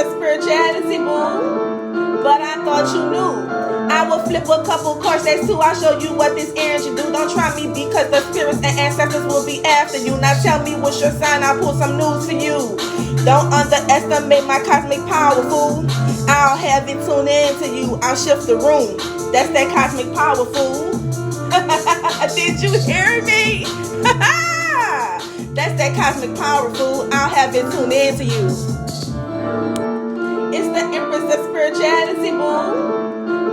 of spirituality, boo. But I thought you knew. I will flip a couple cards next to. I'll show you what this energy do. Don't try me because the spirits and ancestors will be after you. Now tell me what's your sign. I'll pull some news for you. Don't underestimate my cosmic power, fool. I'll have it tune in to you. I'll shift the room. That's that cosmic power, fool. Did you hear me? That's that cosmic power, fool. I'll have it tune in to you. It's the Empress of spirituality, boo.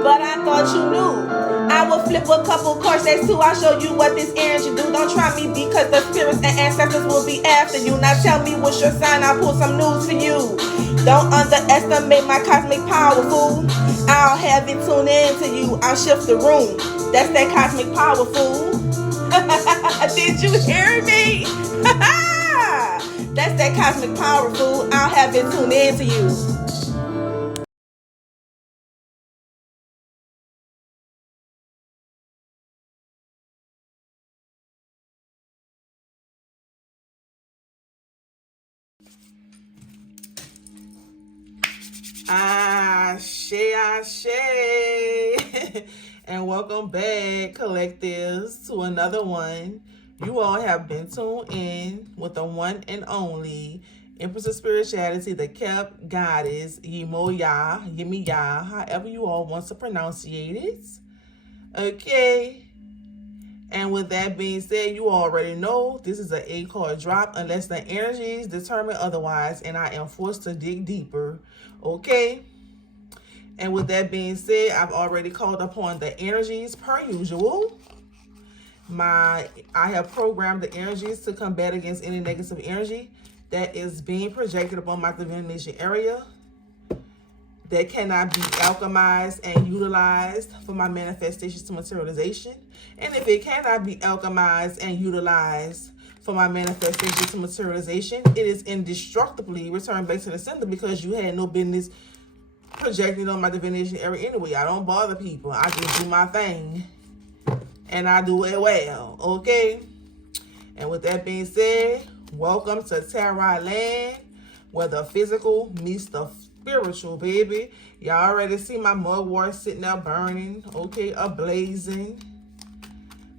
But I thought you knew. I will flip a couple cards next to. I'll show you what this energy do. Don't try me because the spirits and ancestors will be after you. Now tell me what's your sign. I'll pull some news for you. Don't underestimate my cosmic power, fool. I'll have it tune in to you. I'll shift the room. That's that cosmic power, fool. Did you hear me? That's that cosmic power, fool. I'll have it tune in to you. Ashe. And welcome back, collectives, to another one. You all have been tuned in with the one and only Empress of Spirituality, the Kept Goddess, Yimoya, Yimiya, however you all want to pronunciate it. Okay. And with that being said, you already know this is an 8-card drop unless the energies determine otherwise and I am forced to dig deeper. Okay? And with that being said, I've already called upon the energies per usual. I have programmed the energies to combat against any negative energy that is being projected upon my divination area that cannot be alchemized and utilized for my manifestations to materialization. And if it cannot be alchemized and utilized for my manifestation to materialization, it is indestructibly returned back to the sender because you had no business projecting on my divination area anyway. I don't bother people. I just do my thing. And I do it well. Okay? And with that being said, welcome to Tarot Land, where the physical meets the spiritual, baby. Y'all already see my mugwort sitting there burning, okay, ablazing.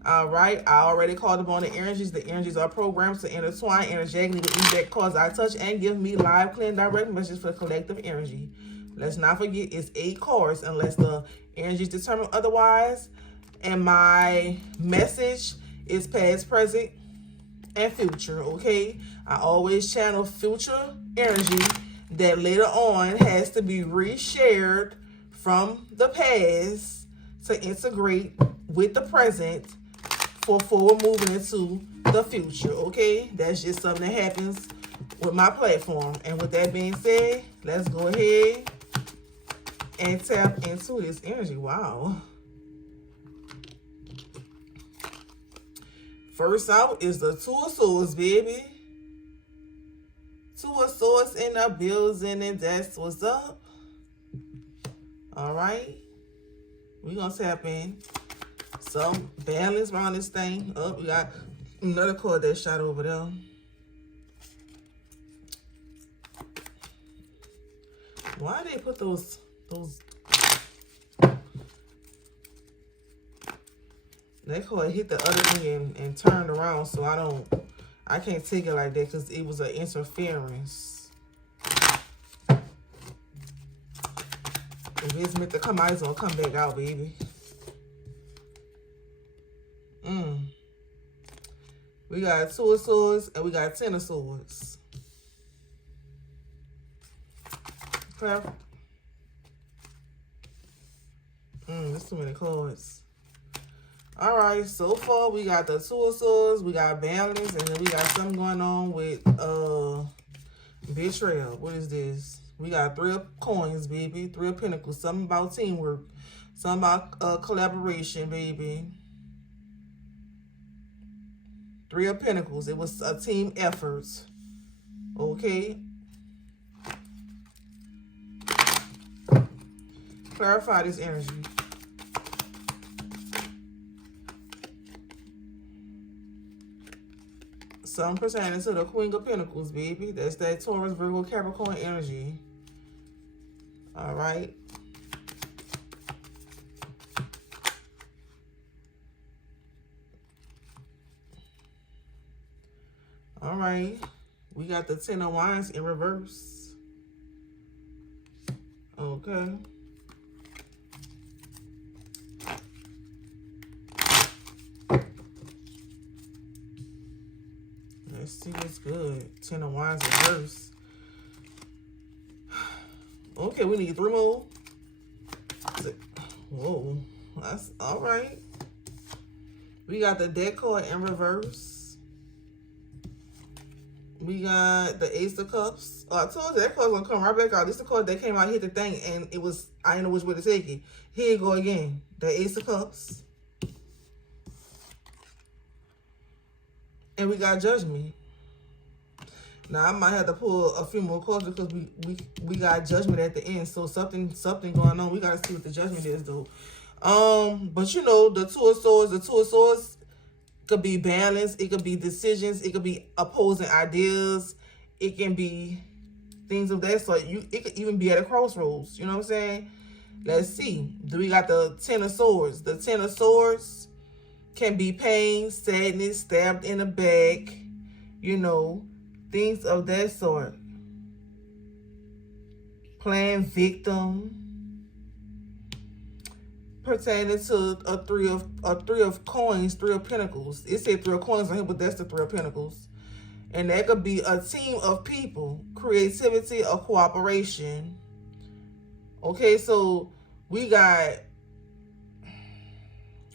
All right, I already called upon the energies. The energies are programmed to intertwine energetically with each that cause I touch and give me live, clear, and direct messages for the collective energy. Let's not forget, it's 8 cards unless the energies determine otherwise. And my message is past, present, and future, okay? I always channel future energy that later on has to be reshared from the past to integrate with the present for forward moving into the future, okay? That's just something that happens with my platform. And with that being said, let's go ahead and tap into this energy. Wow. First out is the Two of Swords, baby. Two of Swords in the building, and that's what's up. All right. We're going to tap in some balance around this thing. Oh, we got another card that shot over there. Why did they put those that card hit the other thing and turned around, so I can't take it like that because it was an interference. If it's meant to come out, it's gonna come back out, baby. We got 2 of Swords and we got 10 of Swords. Crap. There's too many cards. All right, so far we got the 2 of Swords, we got balance, and then we got something going on with Betrayal. What is this? We got 3 of Coins, baby. 3 of Pentacles. Something about teamwork. Something about collaboration, baby. 3 of Pentacles. It was a team effort. Okay. Clarify this energy. Something pertaining to the Queen of Pentacles, baby. That's that Taurus, Virgo, Capricorn energy. All right. All right. We got the Ten of Wands in reverse. Okay. Let's see what's good. Ten of Wands reverse. Okay, we need 3 more. Whoa. That's all right. We got the Death card in reverse. We got the Ace of Cups. I told you that card's gonna come right back out. This is the card that came out, hit the thing, and it was, I didn't know which way to take it. Here you go again. The Ace of Cups. And we got Judgment. Now I might have to pull a few more cards because we got Judgment at the end. So something going on. We gotta see what the Judgment is though. But you know, the Two of Swords could be balance, it could be decisions, it could be opposing ideas, it can be things of that sort. It could even be at a crossroads. You know what I'm saying? Let's see. Do we got the Ten of Swords? The Ten of Swords can be pain, sadness, stabbed in the back, you know, things of that sort. Playing victim. Pertaining to a three of coins, 3 of pentacles. It said 3 of coins on here, but that's the 3 of pentacles. And that could be a team of people, creativity or cooperation. Okay, so we got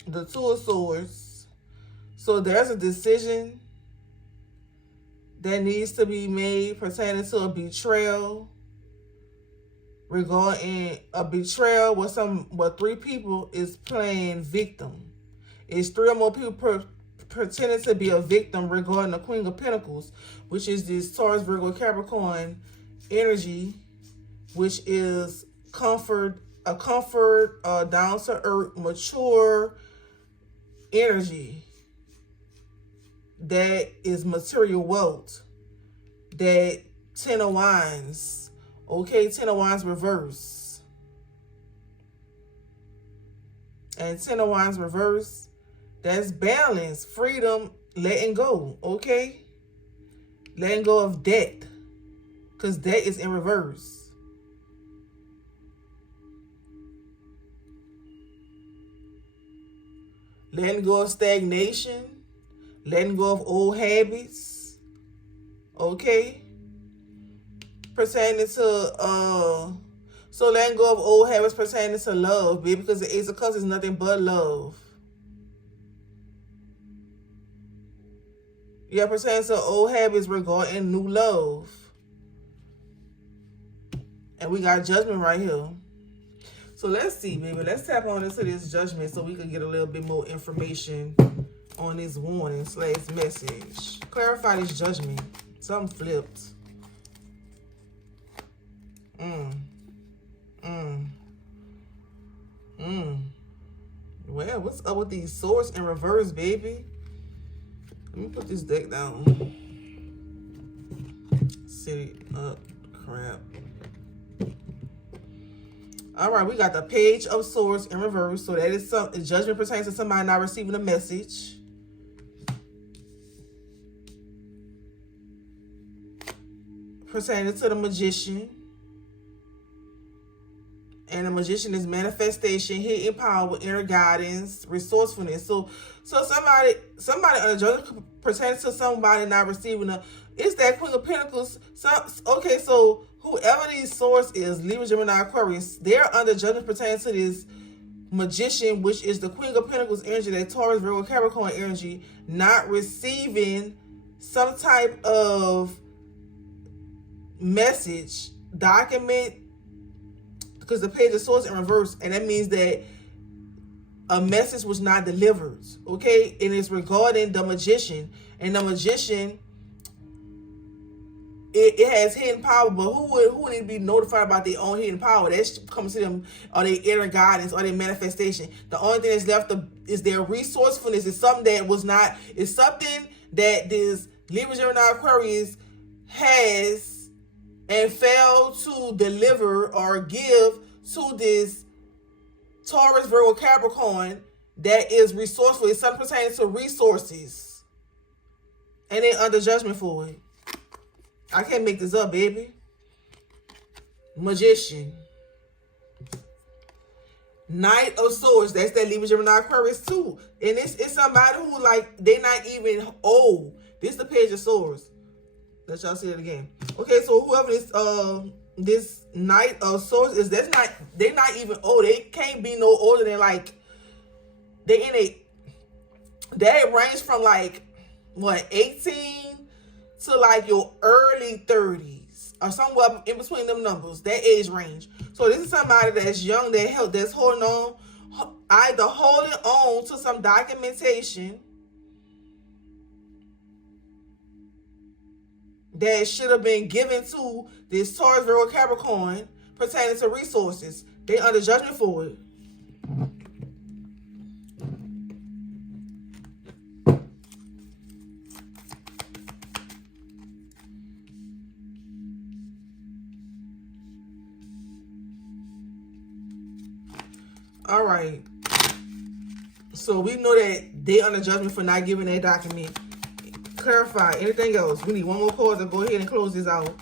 the Two of Swords. So there's a decision that needs to be made pertaining to a betrayal. Regarding a betrayal where 3 people is playing victim. It's 3 or more people pretending to be a victim regarding the Queen of Pentacles, which is this Taurus, Virgo, Capricorn energy, which is down to earth, mature energy that is material wealth. That Ten of Wands. Okay, Ten of Wands reverse. And Ten of Wands reverse, that's balance, freedom, letting go, okay? Letting go of debt, because debt is in reverse. Letting go of stagnation, letting go of old habits, okay? Pertaining to so letting go of old habits pertaining to love, baby, because the Ace of Cups is nothing but love. Yeah, pertaining to old habits regarding new love. And we got Judgment right here. So let's see, baby. Let's tap on into this Judgment so we can get a little bit more information on this warning / message. Clarify this Judgment. Something flipped. Well, what's up with these swords in reverse, baby? Let me put this deck down. City up, crap. All right, we got the Page of Swords in reverse. So that is some Judgment pertains to somebody not receiving a message. Pertaining to the Magician. And the Magician is manifestation, hidden power, inner guidance, resourcefulness. So somebody under Judgment pertains to somebody not receiving a. It's that Queen of Pentacles. Okay, so whoever these swords is, Libra, Gemini, Aquarius, they're under Judgment pertaining to this Magician, which is the Queen of Pentacles energy, that Taurus, Virgo, Capricorn energy, not receiving some type of message, document. Because the Page of Swords in reverse, and that means that a message was not delivered, okay? And it's regarding the Magician. And the Magician, it has hidden power, but who would need to be notified about their own hidden power? That comes to them, or their inner guidance, or their manifestation. The only thing that's left is their resourcefulness. It's something that was not, it's something that this Libra, Gemini, Aquarius has and fail to deliver or give to this Taurus, Virgo, Capricorn that is resourceful. It's something pertaining to resources. And they under judgment for it. I can't make this up, baby. Magician. Knight of Swords. That's that Libra, Gemini, Aquarius too. And it's somebody who, like, they not even old. This is the Page of Swords. Let y'all see it again. Okay, so whoever this Knight of Swords is, they're not even old. They can't be no older than, like, they range from, like, what, 18 to, like, your early 30s or somewhere in between them numbers, that age range. So this is somebody that's young, that's holding on, either holding on to some documentation that should have been given to this Taurus, Virgo, Capricorn pertaining to resources. They under judgment for it. All right. So we know that they under judgment for not giving that document. Clarify. Anything else? We need one more card to go ahead and close this out.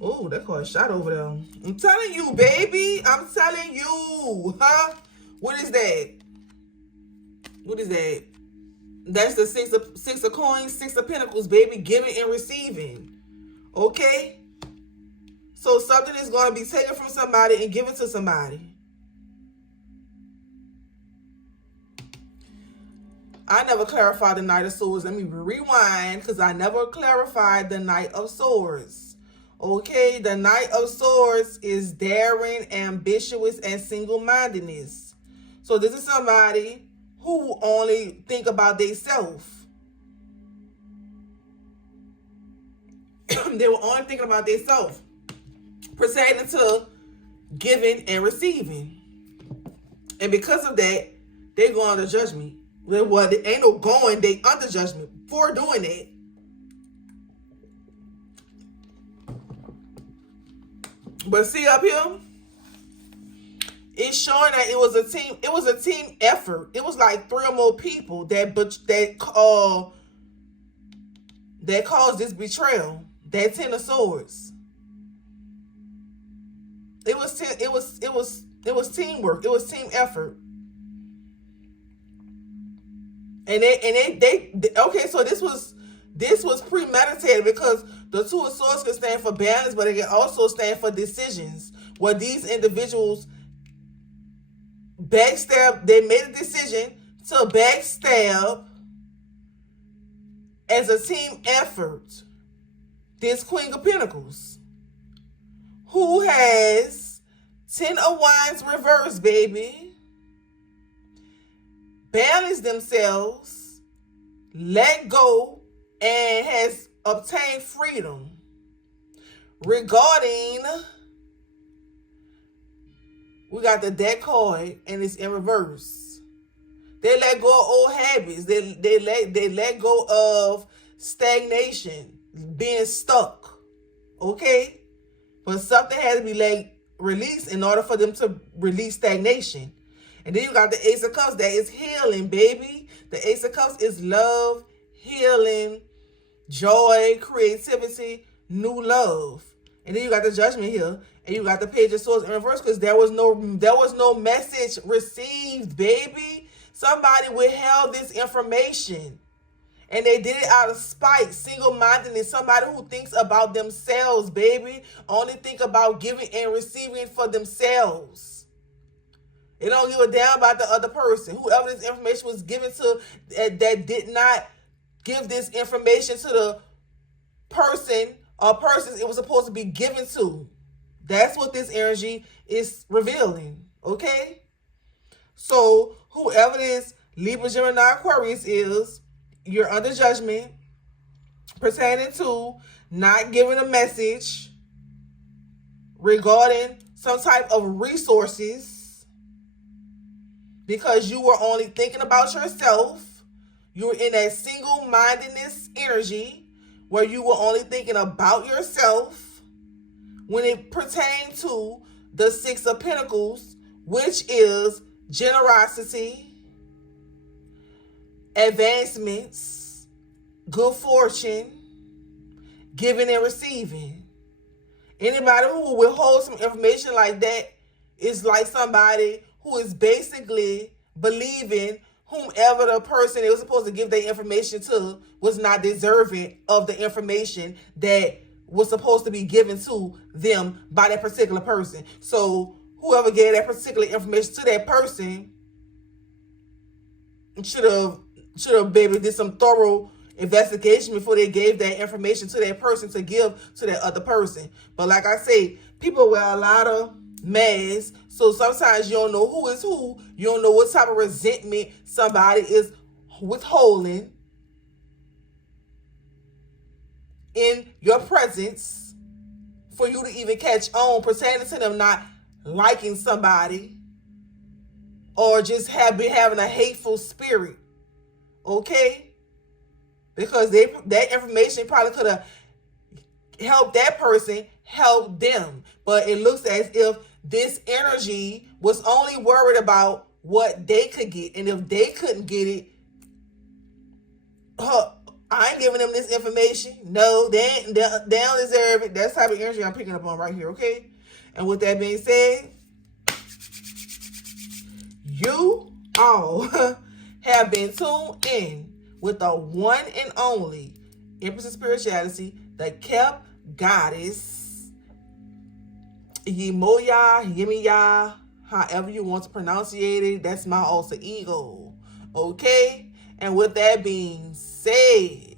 Oh, that card shot over there. I'm telling you, baby. I'm telling you. Huh? What is that? What is that? That's the six of coins, 6 of pentacles, baby. Giving and receiving. Okay? So something is going to be taken from somebody and given to somebody. I never clarified the Knight of Swords. Let me rewind, because I never clarified the Knight of Swords. Okay, the Knight of Swords is daring, ambitious, and single-mindedness. So this is somebody who only think about themselves. They were only thinking about themselves, pertaining to giving and receiving. And because of that, they go under judgment. Well, there ain't no going, they under judgment for doing that. But see up here, it's showing that it was a team effort. It was like 3 or more people that caused this betrayal. That 10 of Swords. It was teamwork. It was team effort. And they okay, so this was premeditated, because the 2 of Swords can stand for balance, but it can also stand for decisions. Where these individuals backstab, they made a decision to backstab as a team effort. This Queen of Pentacles, who has 10 of Wands reversed, baby. Balance themselves, let go, and has obtained freedom. Regarding, we got the deck card, and it's in reverse. They let go of old habits. They let go of stagnation, being stuck. Okay? But something has to be released in order for them to release stagnation. And then you got the Ace of Cups. That is healing, baby. The Ace of Cups is love, healing, joy, creativity, new love. And then you got the Judgment here. And you got the Page of Swords in reverse, because there was no message received, baby. Somebody withheld this information. And they did it out of spite, single-mindedness. Somebody who thinks about themselves, baby. Only think about giving and receiving for themselves. They don't give a damn about the other person. Whoever this information was given to that did not give this information to the person or persons it was supposed to be given to. That's what this energy is revealing. Okay? So whoever this Libra, Gemini, Aquarius is, you're under judgment pertaining to not giving a message regarding some type of resources, because you were only thinking about yourself. You were in that single-mindedness energy where you were only thinking about yourself. when it pertains to the Six of Pentacles, which is generosity, advancements, good fortune, giving and receiving. Anybody who will withhold some information like that is like somebody who is basically believing whomever the person they was supposed to give their information to was not deserving of the information that was supposed to be given to them by that particular person. So whoever gave that particular information to that person should have maybe did some thorough investigation before they gave that information to that person to give to that other person. But like I say, people wear a lot of masks, so sometimes you don't know who is who. You don't know what type of resentment somebody is withholding in your presence for you to even catch on, pertaining to them not liking somebody or just been having a hateful spirit. Okay? Because that information probably could have helped that person help them. But it looks as if this energy was only worried about what they could get. And if they couldn't get it, I ain't giving them this information. No, they don't deserve it. That's the type of energy I'm picking up on right here, okay? And with that being said, you all have been tuned in with the one and only Empress of Spirituality, the Kept Goddess, Yemoya, Yemiya, however you want to pronunciate it. That's my alter ego, okay? And with that being said,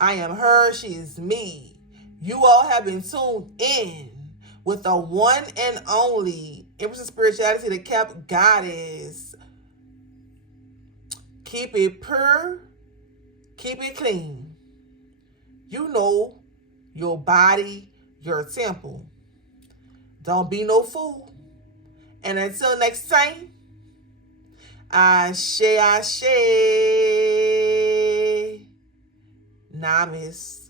I am her, she is me. You all have been tuned in with the one and only Empress of Spirituality, the Kept Goddess. Keep it pure, keep it clean. You know your body, your temple. Don't be no fool. And until next time, Ashe, Ashe. Namaste.